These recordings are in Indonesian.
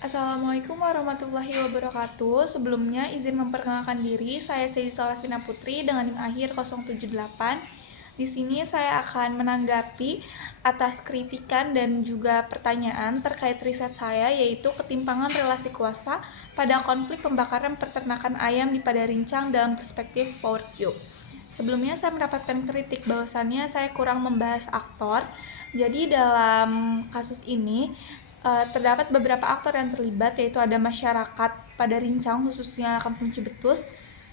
Assalamualaikum warahmatullahi wabarakatuh. Sebelumnya izin memperkenalkan diri, saya Seydi Solafina Putri dengan NIM akhir 078. Di sini saya akan menanggapi atas kritikan dan juga pertanyaan terkait riset saya, yaitu ketimpangan relasi kuasa pada konflik pembakaran peternakan ayam di Padarincang dalam perspektif Power Cube. Sebelumnya saya mendapatkan kritik bahwasannya saya kurang membahas aktor. Jadi dalam kasus ini terdapat beberapa aktor yang terlibat, yaitu ada masyarakat Padarincang khususnya Kampung Cibetus,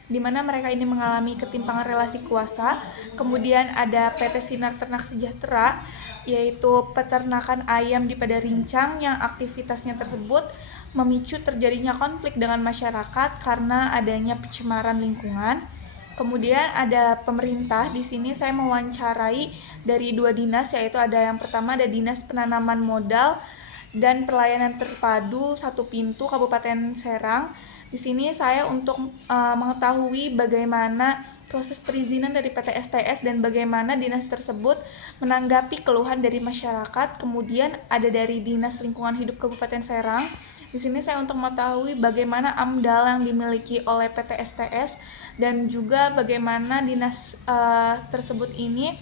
di mana mereka ini mengalami ketimpangan relasi kuasa. Kemudian ada PT Sinar Ternak Sejahtera, yaitu peternakan ayam di Padarincang yang aktivitasnya tersebut memicu terjadinya konflik dengan masyarakat karena adanya pencemaran lingkungan. Kemudian ada pemerintah. Di sini saya mewawancarai dari dua dinas, yaitu ada yang pertama ada Dinas Penanaman Modal dan Pelayanan Terpadu Satu Pintu Kabupaten Serang. Di sini saya untuk mengetahui bagaimana proses perizinan dari PT STS dan bagaimana dinas tersebut menanggapi keluhan dari masyarakat. Kemudian ada dari Dinas Lingkungan Hidup Kabupaten Serang. Di sini saya untuk mengetahui bagaimana AMDAL yang dimiliki oleh PT STS dan juga bagaimana dinas tersebut ini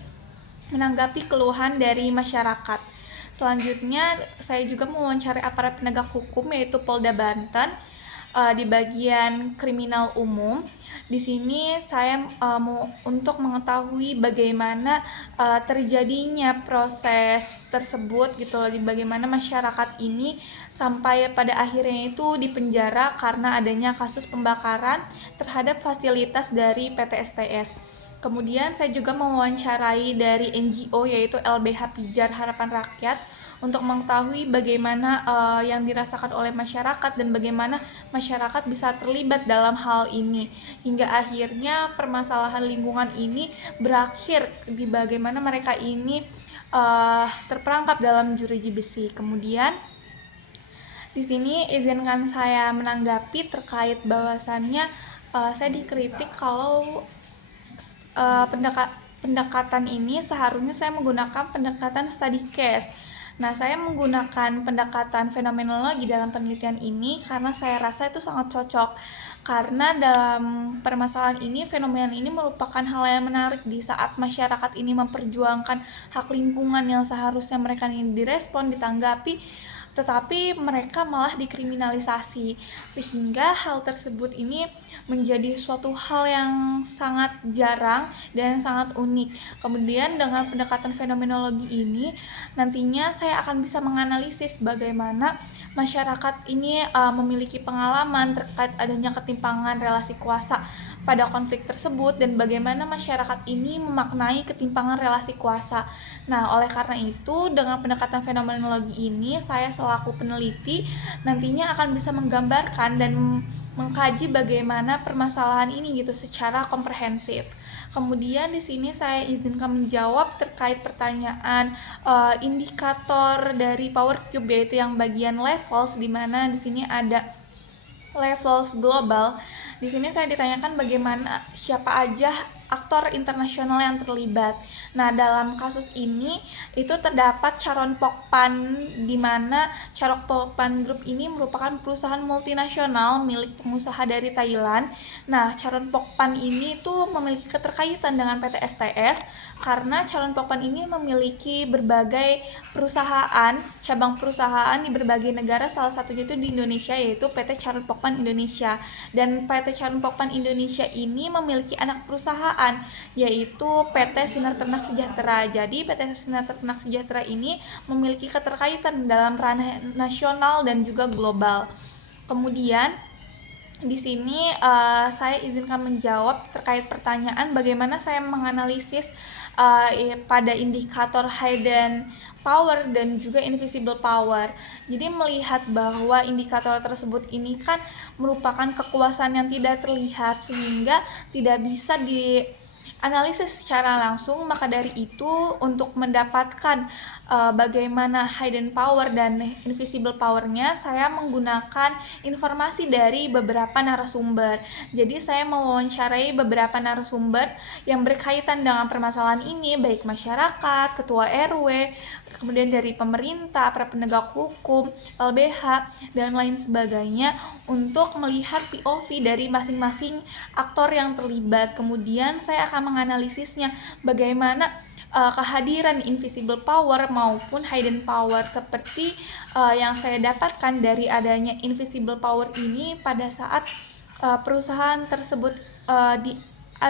menanggapi keluhan dari masyarakat. Selanjutnya saya juga mewawancarai aparat penegak hukum, yaitu Polda Banten di bagian kriminal umum. Di sini saya mau untuk mengetahui bagaimana terjadinya proses tersebut gitu loh, bagaimana masyarakat ini sampai pada akhirnya itu dipenjara karena adanya kasus pembakaran terhadap fasilitas dari PT STS. Kemudian saya juga mewawancarai dari NGO, yaitu LBH Pijar Harapan Rakyat, untuk mengetahui bagaimana yang dirasakan oleh masyarakat dan bagaimana masyarakat bisa terlibat dalam hal ini hingga akhirnya permasalahan lingkungan ini berakhir di bagaimana mereka ini terperangkap dalam jeruji besi. Kemudian di sini izinkan saya menanggapi terkait bahwasannya saya dikritik kalau pendekatan ini seharusnya saya menggunakan pendekatan study case. Nah, saya menggunakan pendekatan fenomenologi dalam penelitian ini karena saya rasa itu sangat cocok. Karena dalam permasalahan ini, fenomena ini merupakan hal yang menarik di saat masyarakat ini memperjuangkan hak lingkungan yang seharusnya mereka ini direspon, ditanggapi, tetapi mereka malah dikriminalisasi, sehingga hal tersebut ini menjadi suatu hal yang sangat jarang dan sangat unik. Kemudian dengan pendekatan fenomenologi ini nantinya saya akan bisa menganalisis bagaimana masyarakat ini memiliki pengalaman terkait adanya ketimpangan relasi kuasa pada konflik tersebut dan bagaimana masyarakat ini memaknai ketimpangan relasi kuasa. Nah, oleh karena itu dengan pendekatan fenomenologi ini saya selaku peneliti nantinya akan bisa menggambarkan dan mengkaji bagaimana permasalahan ini gitu secara komprehensif. Kemudian di sini saya izinkan menjawab terkait pertanyaan indikator dari Power Cube, yaitu yang bagian levels, di mana di sini ada levels global. Di sini saya ditanyakan bagaimana siapa aja aktor internasional yang terlibat. Nah, dalam kasus ini itu terdapat Charoen Pokpan, di mana Charoen Pokpan Group ini merupakan perusahaan multinasional milik pengusaha dari Thailand. Nah, Charoen Pokpan ini tuh memiliki keterkaitan dengan PT STS karena Charoen Pokpan ini memiliki berbagai perusahaan, cabang perusahaan di berbagai negara, salah satunya itu di Indonesia, yaitu PT Charoen Pokpan Indonesia. Dan PT Charoen Pokpan Indonesia ini memiliki anak perusahaan, yaitu PT Sinar Ternak Sejahtera. Jadi PT Sinar Ternak Sejahtera ini memiliki keterkaitan dalam ranah nasional dan juga global. Kemudian di sini saya izinkan menjawab terkait pertanyaan bagaimana saya menganalisis pada indikator hidden power dan juga invisible power. Jadi melihat bahwa indikator tersebut ini kan merupakan kekuasaan yang tidak terlihat sehingga tidak bisa dianalisis secara langsung. Maka dari itu untuk mendapatkan bagaimana hidden power dan invisible powernya, saya menggunakan informasi dari beberapa narasumber. Jadi saya mewawancarai beberapa narasumber yang berkaitan dengan permasalahan ini, baik masyarakat, ketua RW, kemudian dari pemerintah, para penegak hukum, LBH, dan lain sebagainya untuk melihat POV dari masing-masing aktor yang terlibat. Kemudian saya akan menganalisisnya bagaimana kehadiran invisible power maupun hidden power seperti yang saya dapatkan dari adanya invisible power ini pada saat perusahaan tersebut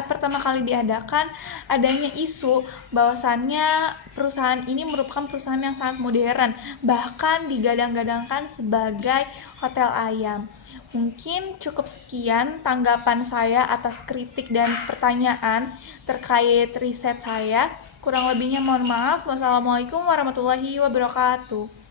pertama kali diadakan, adanya isu bahwasannya perusahaan ini merupakan perusahaan yang sangat modern, bahkan digadang-gadangkan sebagai hotel ayam. Mungkin cukup sekian tanggapan saya atas kritik dan pertanyaan terkait riset saya. Kurang lebihnya mohon maaf. Wassalamualaikum warahmatullahi wabarakatuh.